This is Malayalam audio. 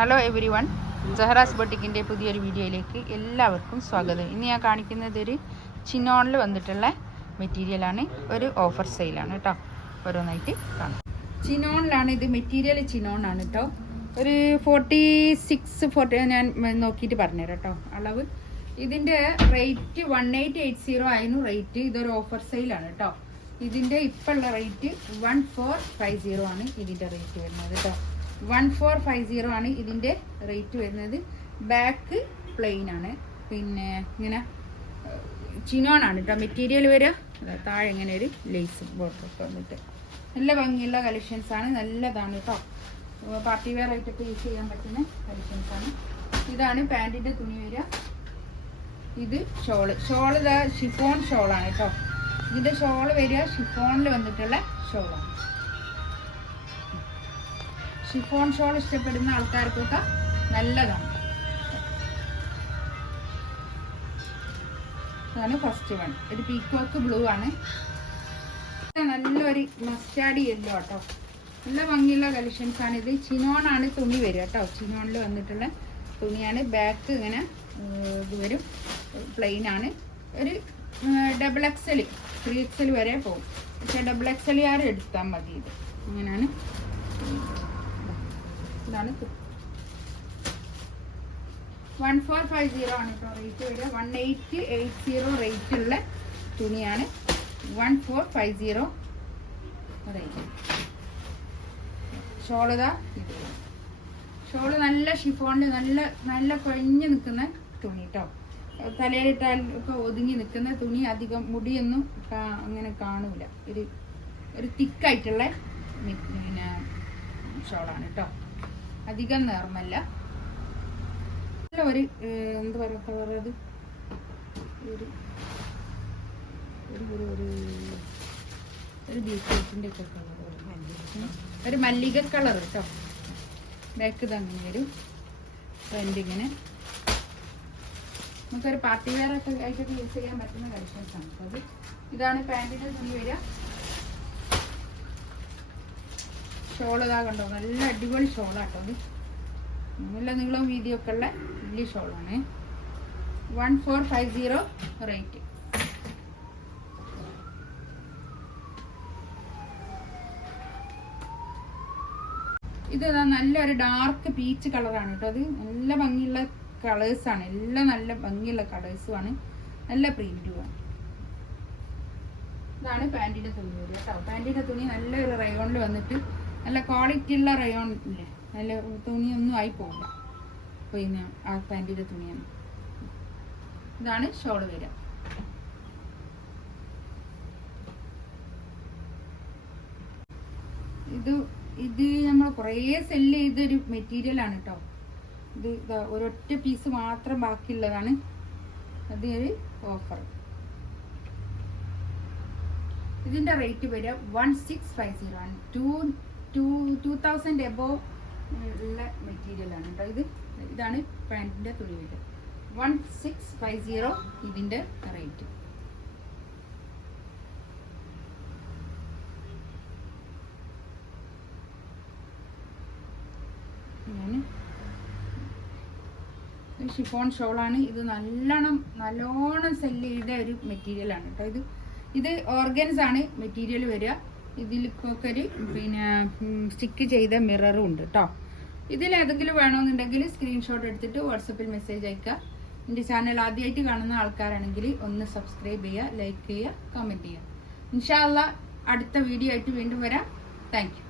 ഹലോ എവരി വൺ, സഹറാസ് ബൊട്ടിക്കിൻ്റെ പുതിയൊരു വീഡിയോയിലേക്ക് എല്ലാവർക്കും സ്വാഗതം. ഇന്ന് ഞാൻ കാണിക്കുന്നത് ഒരു ചിനോണിൽ വന്നിട്ടുള്ള മെറ്റീരിയലാണ്. ഒരു ഓഫർ സെയിലാണ് കേട്ടോ. ഓരോന്നായിട്ട് കാണാം. ചിനോണിലാണ് ഇത്. മെറ്റീരിയൽ ചിനോണാണ് കേട്ടോ. ഒരു 46 ഞാൻ നോക്കിയിട്ട് പറഞ്ഞുതരാം കേട്ടോ അളവ്. ഇതിൻ്റെ റേറ്റ് 1880 ആയിരുന്നു റേറ്റ്. ഇതൊരു ഓഫർ സെയിലാണ് കേട്ടോ. ഇതിൻ്റെ ഇപ്പം ഉള്ള റേറ്റ് 1450 ആണ് ഇതിൻ്റെ റേറ്റ് വരുന്നത് കേട്ടോ. 1450 ആണ് ഇതിൻ്റെ റേറ്റ് വരുന്നത്. ബാക്ക് പ്ലെയിൻ ആണ്, പിന്നെ ഇങ്ങനെ ചിനോൺ ആണ് കേട്ടോ മെറ്റീരിയൽ വരിക. താഴെ ഇങ്ങനെ ഒരു ലേസും ബോർഡറൊക്കെ വന്നിട്ട് നല്ല ഭംഗിയുള്ള കളക്ഷൻസ് ആണ്. നല്ലതാണ് കേട്ടോ. പാർട്ടി വെയർ ആയിട്ടൊക്കെ യൂസ് ചെയ്യാൻ പറ്റുന്ന കളക്ഷൻസ് ആണ്. ഇതാണ് പാൻറ്റിൻ്റെ തുണി വരിക. ഇത് ഷോള് ഇതാ ഷിഫോൺ ഷോളാണ് കേട്ടോ. ഇതിൻ്റെ ഷോള് വരിക ഷിഫോണിൽ വന്നിട്ടുള്ള ഷോളാണ്. ഷിഫോൺ ഷോൾ ഇഷ്ടപ്പെടുന്ന ആൾക്കാർക്കൊക്കെ നല്ലതാണ്. ഇതാണ് ഫസ്റ്റ് വൺ. ഒരു പീക്കോക്ക് ബ്ലൂ ആണ്. നല്ലൊരു മസ്റ്റാർഡ് യെല്ലോ കേട്ടോ. നല്ല ഭംഗിയുള്ള കളക്ഷൻസ് ആണ്. ഇത് ചിനോൺ ആണ് തുണി വരിക കേട്ടോ. ചിനോണിൽ വന്നിട്ടുള്ള തുണിയാണ്. ബാക്ക് ഇങ്ങനെ ഇത് വരും, പ്ലെയിൻ ആണ്. ഒരു XXL 3XL വരെ പോകും. പക്ഷെ XXL ആരും എടുത്താൽ മതി. ഇത് ഇങ്ങനെയാണ്. ഇതാണ് 1450 ആണ് കേട്ടോ റേറ്റ് വരിക. 1880 റേറ്റ് ഉള്ള തുണിയാണ്. 1450 റേറ്റ്. ഷോളിതാ ഇത്. ഷോള് നല്ല ഷിഫോണിൽ നല്ല കൊഴിഞ്ഞ് നിൽക്കുന്ന തുണി കേട്ടോ. തലയിലിട്ടാൽ ഒക്കെ ഒതുങ്ങി നിൽക്കുന്ന തുണി. അധികം മുടിയൊന്നും അങ്ങനെ കാണൂല. ഒരു തിക്കായിട്ടുള്ള പിന്നെ ഷോളാണ് കേട്ടോ. അധികം നേർമല്ല. ഒരു എന്താ പറയുക കളർ, അത് ഒരു ബീറ്റ്റൂട്ടിൻ്റെ ഒക്കെ കളർ, ഒരു മല്ലിക കളർ കേട്ടോ. ബാക്ക് തന്നെ വരും. ഫ്രണ്ട് ഇങ്ങനെ നമുക്കൊരു പാർട്ടി വെയർ ഒക്കെ ആയിട്ടൊക്കെ യൂസ് ചെയ്യാൻ പറ്റുന്ന കളക്ഷൻസ് ആണ്. അത് ഇതാണ് പാൻറ്റിൻ്റെ തുണി വരിക. ഷോൾ ഇതാ കണ്ടോ, നല്ല അടിപൊളി ഷോളാട്ടോ. അത് നല്ല നീളവും വീതിയൊക്കെ ഉള്ള വലിയ ഷോളാണ്. 1450 റേറ്റ്. ഇത് നല്ലൊരു ഡാർക്ക് പീച്ച് കളറാണ് കേട്ടോ. അത് നല്ല ഭംഗിയുള്ള കളേഴ്സാണ്. എല്ലാം നല്ല ഭംഗിയുള്ള കളേഴ്സുമാണ്. നല്ല പ്രിന്റുമാണ്. ഇതാണ് പാൻറ്റിൻ്റെ തുണി വരിക കേട്ടോ. പാൻറ്റിൻ്റെ തുണി നല്ലൊരു റയോണിൽ വന്നിട്ട് നല്ല ക്വാളിറ്റി ഉള്ള റയോൺ ഇല്ലേ, നല്ല തുണിയൊന്നും ആയി പോകില്ല. പിന്നെ ആ പാൻറ്റിൻ്റെ തുണിയാണ്. ഇതാണ് ഷോള് വരിക. ഇത് നമ്മൾ കുറേ സെല്ല് ചെയ്തൊരു മെറ്റീരിയലാണ് കേട്ടോ. ഇത് ഒരൊറ്റ പീസ് മാത്രം ബാക്കിയുള്ളതാണ്. അത് ഒരു ഓഫർ. ഇതിൻ്റെ റേറ്റ് വരിക 1650 ആണ്. 2000 എബോവ് ഉള്ള മെറ്റീരിയലാണ് കേട്ടോ. ഇതാണ് പാൻറ്റിൻ്റെ തുണി വരിക. 1650 ഇതിൻ്റെ റേറ്റ്. ഷിഫോൺ ഷോളാണ്. ഇത് നല്ലോണം സെല്ല് ചെയ്ത ഒരു മെറ്റീരിയലാണ് കേട്ടോ. ഇത് ഓർഗൻസ് ആണ് മെറ്റീരിയൽ വരിക. ഇതിലൊക്കെ ഒരു പിന്നെ സ്റ്റിക്ക് ചെയ്ത മിററും ഉണ്ട് കേട്ടോ. ഇതിലേതെങ്കിലും വേണമെന്നുണ്ടെങ്കിൽ സ്ക്രീൻഷോട്ട് എടുത്തിട്ട് വാട്സപ്പിൽ മെസ്സേജ് അയക്കുക. എൻ്റെ ചാനൽ ആദ്യമായിട്ട് കാണുന്ന ആൾക്കാരാണെങ്കിൽ ഒന്ന് സബ്സ്ക്രൈബ് ചെയ്യുക, ലൈക്ക് ചെയ്യുക, കമൻറ്റ് ചെയ്യുക. ഇൻഷാ അല്ലാഹ് അടുത്ത വീഡിയോ ആയിട്ട് വീണ്ടും വരാം. Thank you.